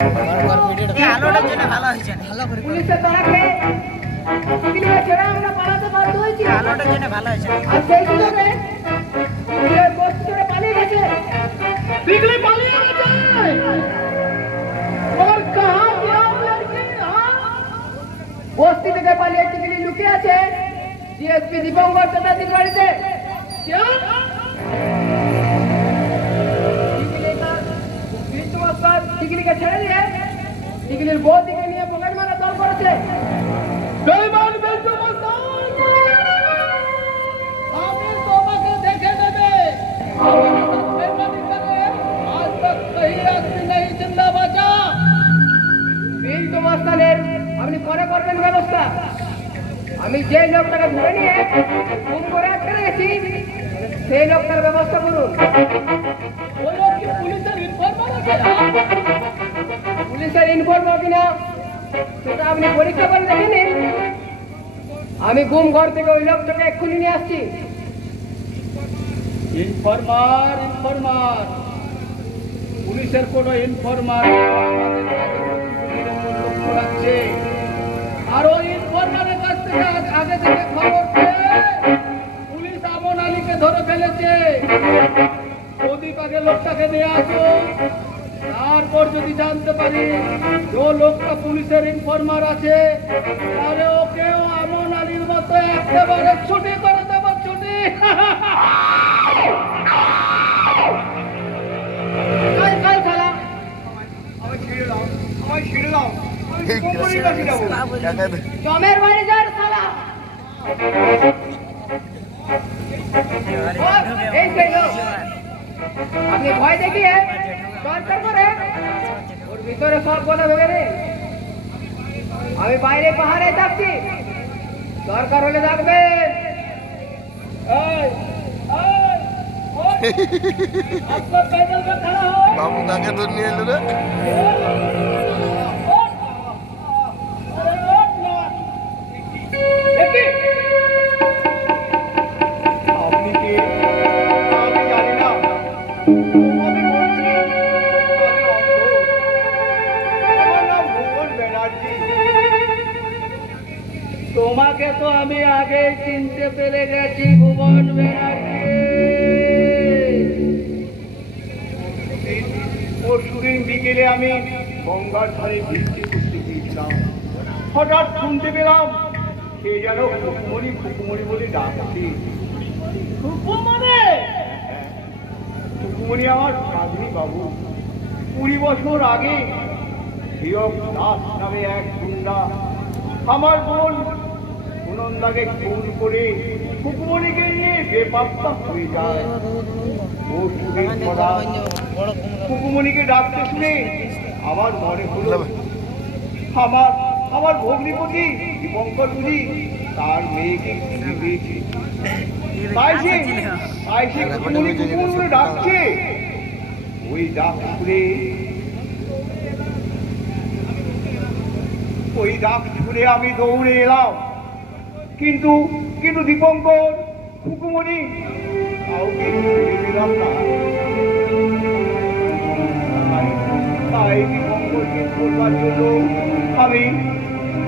আলোটার জন্য ভালো হয়েছে, ভালো করে পুলিশের তরফে সিভিলিকে ছেড়ে আমরা পালাতে বাধ্য হয়েছি। আলোটার জন্য ভালো হয়েছে। আর সেই সুযোগে সিভিলের বস্তি ছেড়ে পালিয়ে গেছে। সিভিলি পালিয়ে গেছে। और कहां गया लड़की? বস্তি থেকে পালিয়ে সিভিলি লুকিয়ে আছে ডিএসপি দীপঙ্কর চ্যাটার্জির বাড়িতে। क्या? সিভিলিকে ছেড়ে দিয়ে সিভিলির বৌদিকে নিয়ে পকেট মারা দল করেছে। বেঈমান বেজু মস্তান, আমি তোমাকে দেখে নেবে। আজ তক কहीं आदमी नहीं जिंदा बचा। বিল্টু মস্তানের আপনি পরে করবেন ব্যবস্থা। আমি যে লোকটাকে ধরে নিয়ে গুম করে আটকে রেখেছি সেই লোকটার ব্যবস্থা করুন। ওই লোক কি পুলিশের ইনফরমার আছে? পুলিশের ইনফরমার কিনা সেটা আপনি পরীক্ষা করে দেখে নিন। আমি গুম ঘর থেকে ওই লোকটাকে এক্ষুনি নিয়ে আসছি। ইনফরমার ইনফরমার পুলিশের কোনো ইনফরমার লক্ষ্য রাখছে, আর ওই ইনফরমারের কাছ থেকে আগে থেকে খবর পেয়ে পুলিশ আমন আলীকে ধরে ফেলেছে। প্রদীপ আগে লোকটাকে নিয়ে আসো, তারপর যদি জানতে পারি যে লোকটা পুলিশের ইনফরমার আছে তাহলে ওকেও আমন আলীর মতো একেবারে ছুটি করে দেব। ছুটি জমের বাড়ি যার শালা। এই সেই লোক। আপনি ভয় দেখিয়ে দরকার করে ওর ভিতরে সব কথা ভেবে নিন। আমি বাইরে পাহাড়ে থাকছি, দরকার হলে ডাকবেন। বাবু কাকে ধরে নিয়ে এলো রে? আপনি কি? আমি জানি না। আমি বলছি আমি অন্ধ। আমার নাম ভুবন ব্যানার্জি। তোমাকে তো আমি আগে চিনতে পেরে গেছি ভুবন ব্যানার্জি। পরশুদিন বিকেলে আমি গঙ্গার ধারে বৃষ্টি করতে গিয়েছিলাম। হঠাৎ শুনতে পেলাম কে যেন খুকুমণি খুকুমণি বলে ডাকছে। খুকুমণি আমার কাজী বাবু। 20 বছর আগে হীরক দাস নামে এক গুন্ডা আমার বোন সুনন্দাকে খুন করে খুকুমণিকে নিয়ে বেপাত্তা হয়ে যায়। খুকুমণিকে ডাকতে শুনে আমার মনে হলো আমার ভগ্নিপতি দীপঙ্কর বুঝি তার মেয়েকে পেয়েছে। তাই সে খুকুমণি খুকুমণি বলে ডাকছে। ওই ডাক শুনে আমি দৌড়ে এলাম, কিন্তু দীপঙ্কর খুকুমণি কাউকে খুঁজে পেলাম না। তাই দীপঙ্করকে করবার জন্য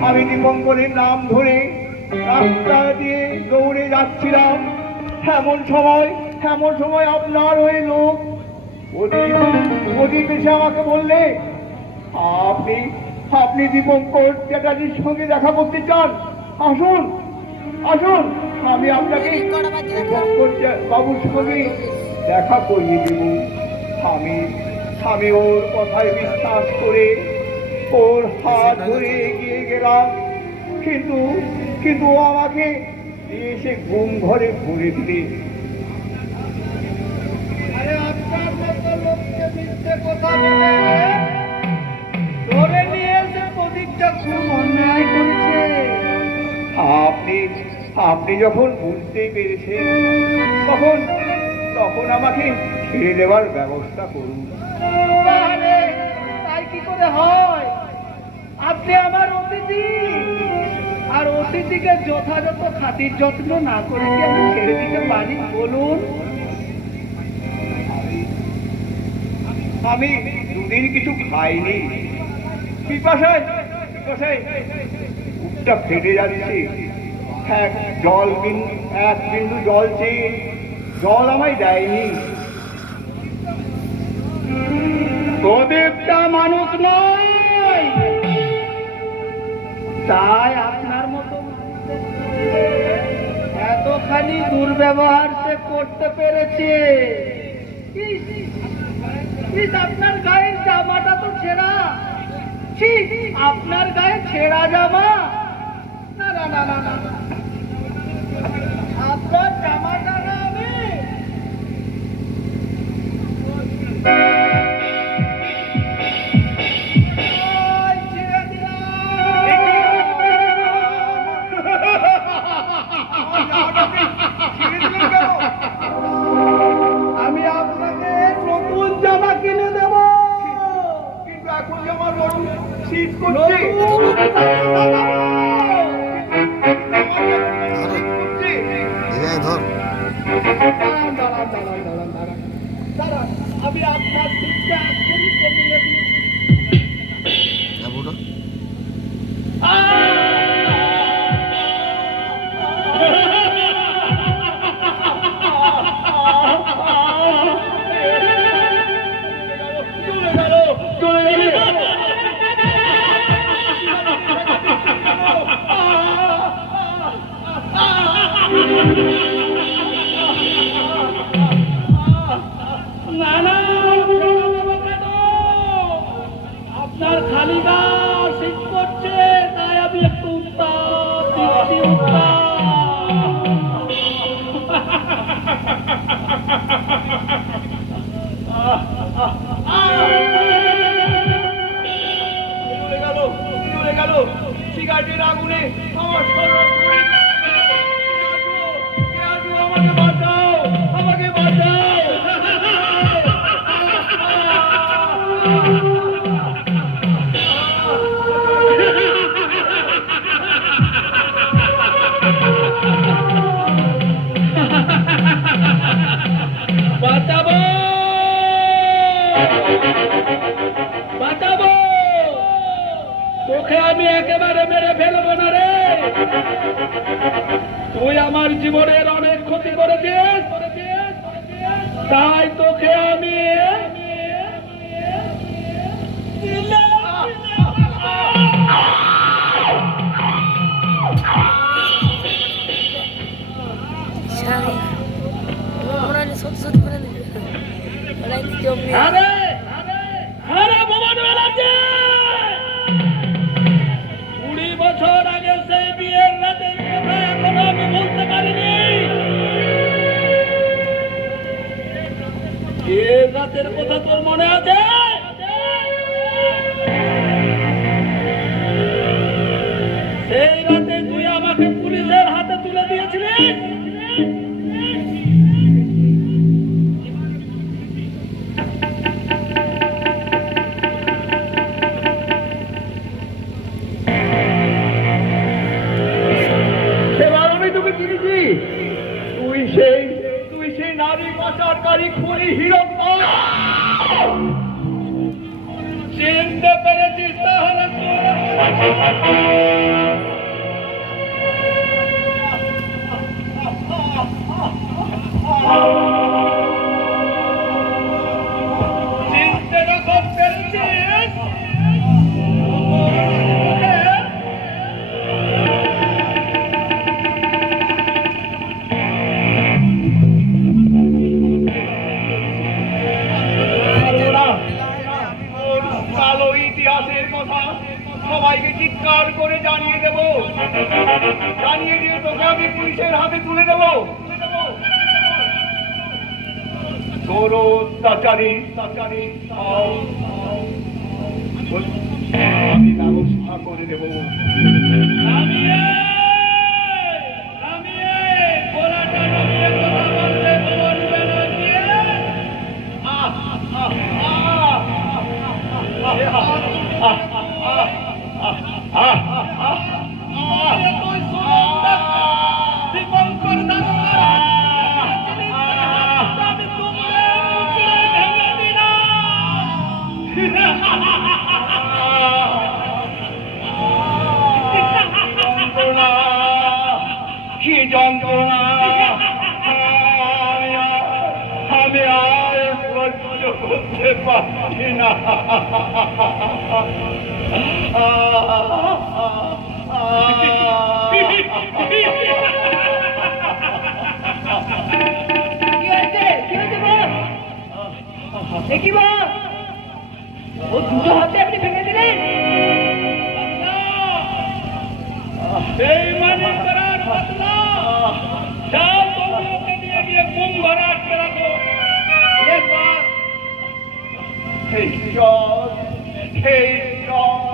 আমি দীপঙ্করের নাম ধরে রাস্তা দিয়ে দৌড়ে যাচ্ছিলাম। এমন সময় আপনার ওই লোক প্রদীপ এসে আমাকে বললে, আপনি দীপঙ্কর চ্যাটার্জির সঙ্গে দেখা করতে চান? আসুন আমি আপনাকে দীপঙ্কর বাবুর সঙ্গে দেখা করিয়ে দেব। আমি ওর কথায় বিশ্বাস করে ওর হাত ধরে এগিয়ে গেলাম, কিন্তু ও আমাকে এসে ঘুম ঘরে ভরে দিলে। আরে আপনার মতো লোককে মিথ্যে কথা বলে ধরে নিয়ে এসে প্রদীপটা খুব অন্যায় করেছে। আপনি যখন বুঝতেই পেরেছেন তখন আমাকে ছেড়ে দেওয়ার ব্যবস্থা করুন। তাই কি করে হয়? আপনি আমার অতিথি, আর অতিথিকে যথাযথ খাতির যত্ন না করে কি আমি ছেড়ে দিতে পারি বলুন? আমি দুদিন কিছু খাইনি, পিপাসায় বুকটা ফেটে যাচ্ছে। এক বিন্দু জল চেয়ে জল আমায় দেয়নি। প্রদীপটা মানুষ নয়, তাই আপনার মতো এতখানি দুর্ব্যবহার সে করতে পেরেছে। আপনার গায়ের জামাটা তো ছেঁড়া। আপনার গায়ে ছেঁড়া জামা? না না না না না, আপনার জামাটা না আমি আমি আপনাকে নতুন জামা কিনে দেব, কিন্তু এখন জামা বড় শীত করছে। আমি আপনার শীতটা একদমই কমিয়ে দিয়েছি। আপনার খালি গা শীত করছে, তাই আমি একটু উত্তাপ দিচ্ছি। চলে গেল সিগারেটের আগুনে আমার আমাকে বাঁচাও, আমাকে বাঁচাও। বাঁচাবো, বাঁচাবো, তোকে আমি একেবারে মেরে ফেলবো না রে। তুই আমার জীবনের অনেক ক্ষতি করেছিস, তাই তোকে আমি বছর আগে সেই বিয়ের রাতের কথা এখনো আমি বলতে পারিনি। বিয়ের রাতের কথা তোর মনে আছে? সেই রাতে তুই আমাকে পুলিশের হাতে তুলে দিয়েছিলিস। তুই সেই নারী পাচারকারী খুনি হিরক চিনতে পেরেছিস? তাহলে চিনতে যখন পেরেছিস, কালো ইতিহাসের কথা সবাইকে চিৎকার করে জানিয়ে দেব, জানিয়ে দিয়ে তোকে আমি পুলিশের হাতে তুলে দেব। তোর অত্যাচারী আমি ব্যবস্থা করে দেব। কি যন্ত্রণা! আমি আর সহ্য করতে পারছি না। কি হয়েছে? কি হয়েছে বল? দেখি বল। ও দুটো হাতে আপনি ভেঙে দিলেন? এই মানে করার ঘটনা। যাও তুমি ওকে নিয়ে গিয়ে ঘুম ঘরে আটকে রাখো। Yes, boss. হে ঈশ্বর, হে ঈশ্বর,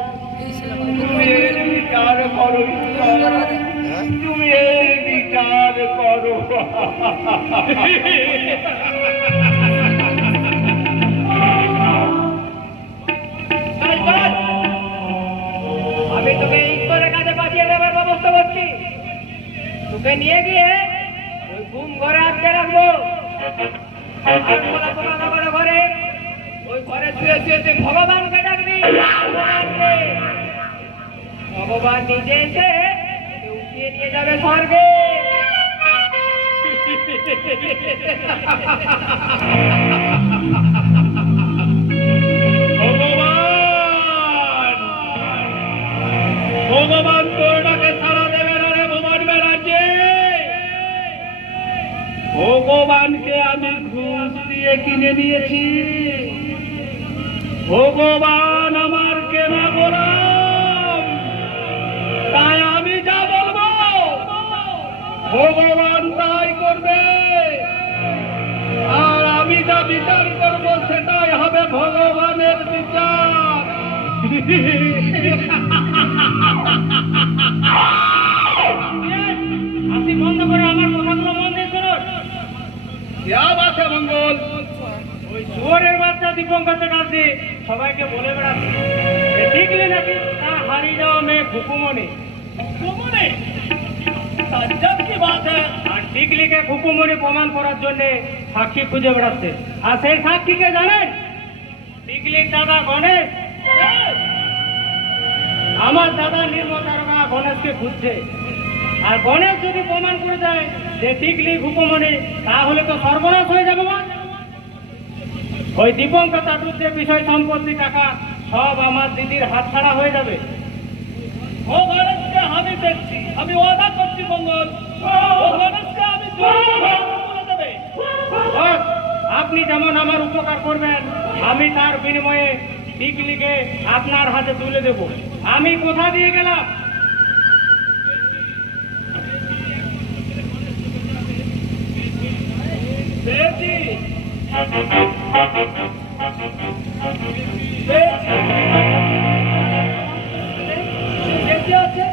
তুমি এর বিচার করো ঈশ্বর, তুমি এর বিচার করো। আমি তোকে ঈশ্বরের কাছে পাঠিয়ে দেবার ব্যবস্থা করছি। তোকে নিয়ে গিয়ে ওই ঘুম ঘরে আটকে রাখবো। আর খোলা খোলা ঘরে ওই ঘরে শুয়ে শুয়ে তুই ভগবানকে ডাকবি। ভগবানকে। ভগবান নিজে এসে তোকে উঠিয়ে নিয়ে যাবে স্বর্গে। ভগবান, ভগবান তোরটাকে সারা দেবে না রে ভগবান বেড়াচ্ছে। ভগবানকে আমি ঘুষ দিয়ে কিনে নিয়েছি। ভগবান আমার কেনা গোলাম, তাই আমি যা বলবো ভগবান তাই করবে, আর আমি যা বিচার করবো সেটাই হবে ভগবানের বিচার। আপনি বন্ধ করে আমার কথাগুলো মন দিয়ে শুনুন। আছে মঙ্গল, ওই শুয়োরের বাচ্চা দীপঙ্করকে কাছে সবাইকে বলে বেড়াচ্ছে দেখলি নাকি তার হারিয়ে যাওয়া মেয়ে খুকুমণি। খুকুমণি? তাজ্জাব কি বাত হ্যায়? আর টিকলিকে খুকুমণি প্রমাণ করার জন্য সাক্ষী খুঁজে বেড়াচ্ছে। আর সেই সাক্ষীকে জানেন? টিকলির দাদা গণেশ। আমার দাদা নির্মল দারোগা গণেশকে খুঁজছে। আর গণেশ যদি প্রমাণ করে দেয় যে টিকলি খুকুমণি, তাহলে তো সর্বনাশ হয়ে যাবে। মা ওই দীপঙ্কর দাদুর যে বিষয় সম্পত্তি টাকা সব আমার দিদির হাতছাড়া হয়ে যাবে। ও গণেশকে আমি দেখছি, আমি ওয়াদা করছি মঙ্গল, ও গণেশকে আমি বলে দেবে। বস, আপনি যেমন আমার উপকার করবেন, আমি তার বিনিময়ে টিকলিকে আপনার হাতে তুলে দেব। আমি কোথা দিয়ে গেলাম? পেয়েছি, পেয়েছি, আছে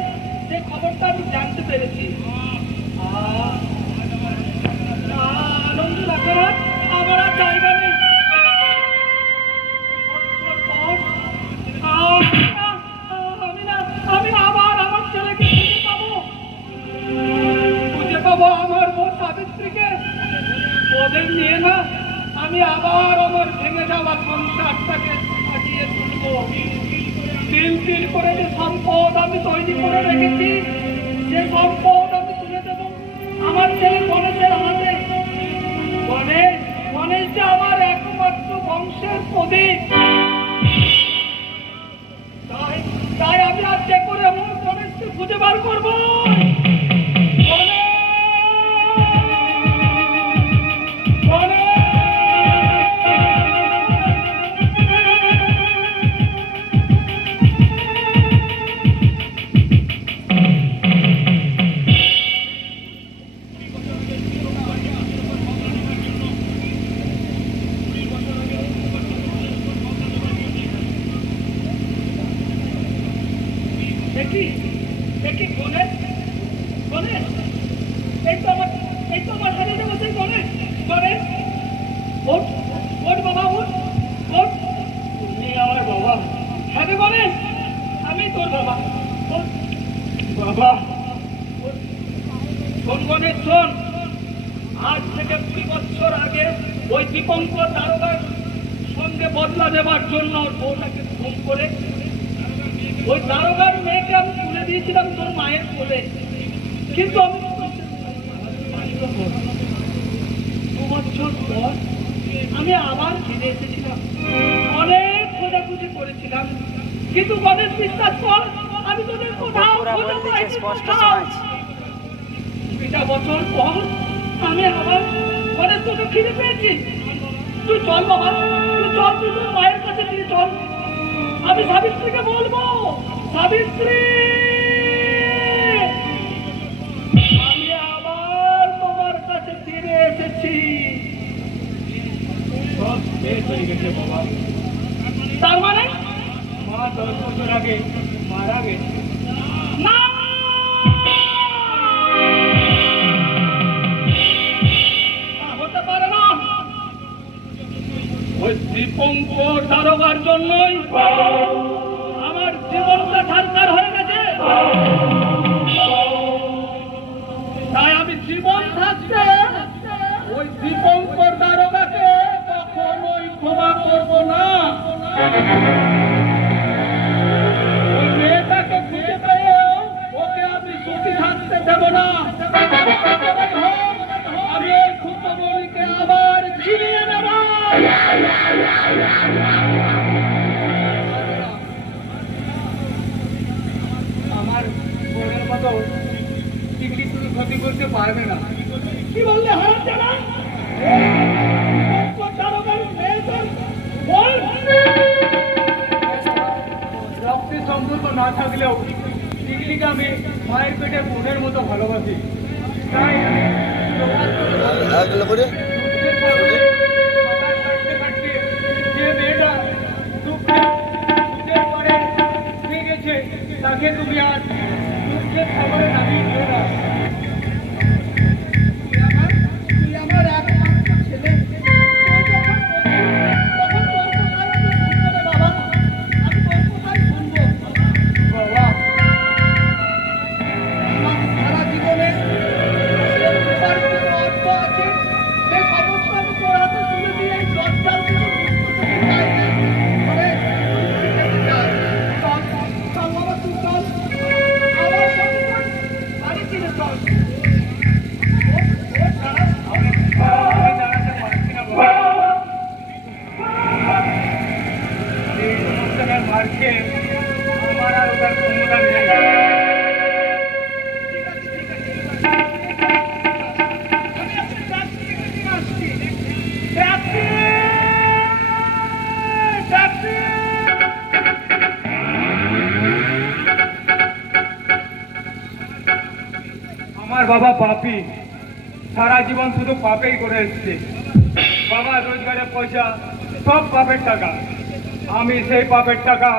যে খবরটা আমি জানতে পেরেছি। আনন্দ রাখার আমার আর জায়গা নেই। আমি আবার আমার ছেলেকে খুঁজে পাবো আমার বোন সাবিত্রীকে। ওদের নিয়ে না আমি আবার আমার ভেঙে যাওয়া সংসারটাকে সাজিয়ে তুলবো। তিল তিল করে যে সম্পদ আমি তৈরি করে রেখেছি, যে সম্পদ আমি তুলে দেব আমার ছেলে গণেশের হাতে। গণেশ যে আমার একমাত্র বংশের প্রদীপ। তাই আমি আর যে করে আমার গণেশকে খুঁজে বার করবো। দেখি গণেশ, গণেশ, এই তো আমার হারিয়ে যাবো সেই গণেশ। গণেশ, ওঠ, ওঠ বাবা, ওঠ, ওঠ। তুমি আমার বাবা। হ্যাঁ রে গণেশ, আমি তোর বাবা। ওঠ বাবা। শোন গণেশ, শোন, আজ থেকে 20 বছর আগে ওই দীপঙ্কর দারোগার সঙ্গে বদলা নেবার জন্য বউটাকে ফোন করে ওই দারোগার মেয়েকে আমি তুলে দিয়েছিলাম তোর মায়ের কোলে। কিন্তু আমি 2 বছর পর আমি আবার ফিরে এসেছিলাম। অনেক খোঁজাখুঁজি করেছিলাম, কিন্তু গণেশ বিশ্বাস কর, আমি তোদের কোথাও খুঁজে পাইনি। 2টা বছর পর আমি আবার গণেশ তোকে ফিরে পেয়েছি। তুই চল বাবা, তুই চল, তুই তোর মায়ের কাছে ফিরে চল। আমি সাবিত্রীকে বলবো, সাবিত্রী, আমি আবার তোমার কাছে ফিরে এসেছি। সব শেষ হয়ে গেছে বাবা। তার মানে মা 10 বছর আগে মারা গেছে। না, তা হতে পারে না। ওই দীপঙ্কর দারোগার জন্যই আমার জীবনটা ছারখার হয়ে গেছে। তাই আমি জীবন থাকতে ওই দীপঙ্কর দারোগাকে কখনোই ক্ষমা করব না। ওই মেয়েটাকে খুঁজে পেয়েও ওকে আমি সুখী থাকতে দেব না। আমি ওই খুঁতমণিকে আবার ছিনিয়ে নেব। আমার বোনের মতো টিকলি তুমি ক্ষতি করতে পারবে না। কি বললে হারাচ্ছে না? রক্তের সম্পর্ক না থাকলেও টিকলিকে আমি মায়ের পেটে বোনের মতো ভালোবাসি। তাই যে মেয়েটা দুঃখের পরে উঠে গেছে, তাকে তুমি আর দুঃখের খবরে নামিয়ে দিও না। তুই আমার একমাত্র ছেলে। বাবা, আমি তোর কোথায় শুনবো? বাবা, সারা জীবনে অর্থ আছে, সে খবরটা আমি তোর হাতে তুলে দিয়ে এই লজ্জার থেকে মুক্ত করতে চাই না। তবে তুই যেতে চাস, চল, চল বাবা, তুই চল। আমার সঙ্গে চল, বাড়ি ফিরে চল। আমি দাঁড়াতে পারছি না বাবা। এই অনুষ্ঠানের মার খেয়ে আমার আর ওটার ক্ষমতা নেই। ঠিক আছে, ঠিক আছে, ঠিক আছে। আমি একটা ট্যাক্সি নিয়ে আসছি। Taxi, taxi. আমার বাবা পাপী, সারা জীবন শুধু পাপেই করে এসছে। বাবা রোজগারের পয়সা সব পাপের টাকা। আমি সেই পাপের টাকা